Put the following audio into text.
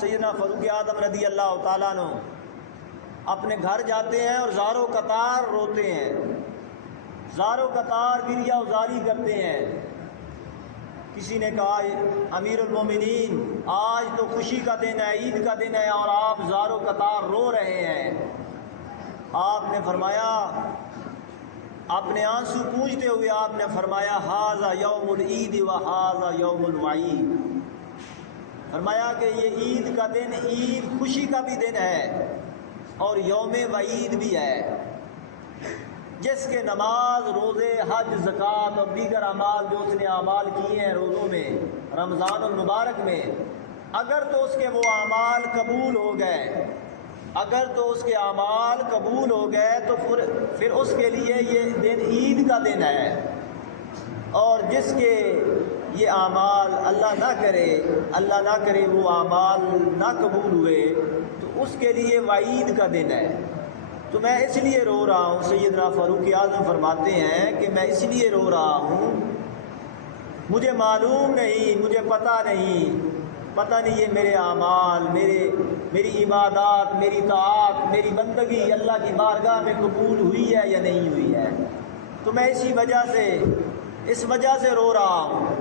سیدنا فاروق اعظم رضی اللہ تعالیٰ عنہ اپنے گھر جاتے ہیں اور زار و قطار روتے ہیں، زار و قطار گریہ وزاری کرتے ہیں۔ کسی نے کہا امیر المومنین آج تو خوشی کا دن ہے، عید کا دن ہے اور آپ زار و قطار رو رہے ہیں۔ آپ نے فرمایا، اپنے آنسو پوجتے ہوئے آپ نے فرمایا ھذا یوم العید و ھذا یوم الوعید، فرمایا کہ یہ عید کا دن عید خوشی کا بھی دن ہے اور یوم وعید بھی ہے۔ جس کے نماز، روزے، حج، زکوٰۃ اور دیگر اعمال جو اس نے اعمال کیے ہیں روزوں میں، رمضان المبارک میں، اگر تو اس کے وہ اعمال قبول ہو گئے، اگر تو اس کے اعمال قبول ہو گئے تو پھر اس کے لیے یہ دن عید کا دن ہے، اور جس کے یہ اعمال اللہ نہ کرے وہ اعمال نہ قبول ہوئے تو اس کے لیے وعید کا دن ہے۔ تو میں اس لیے رو رہا ہوں، سیدنا فاروق اعظم فرماتے ہیں کہ میں اس لیے رو رہا ہوں، مجھے معلوم نہیں، مجھے پتہ نہیں یہ میرے اعمال، میری عبادات، میری طاعت، میری بندگی اللہ کی بارگاہ میں قبول ہوئی ہے یا نہیں ہوئی ہے۔ تو میں اس وجہ سے رو رہا ہوں۔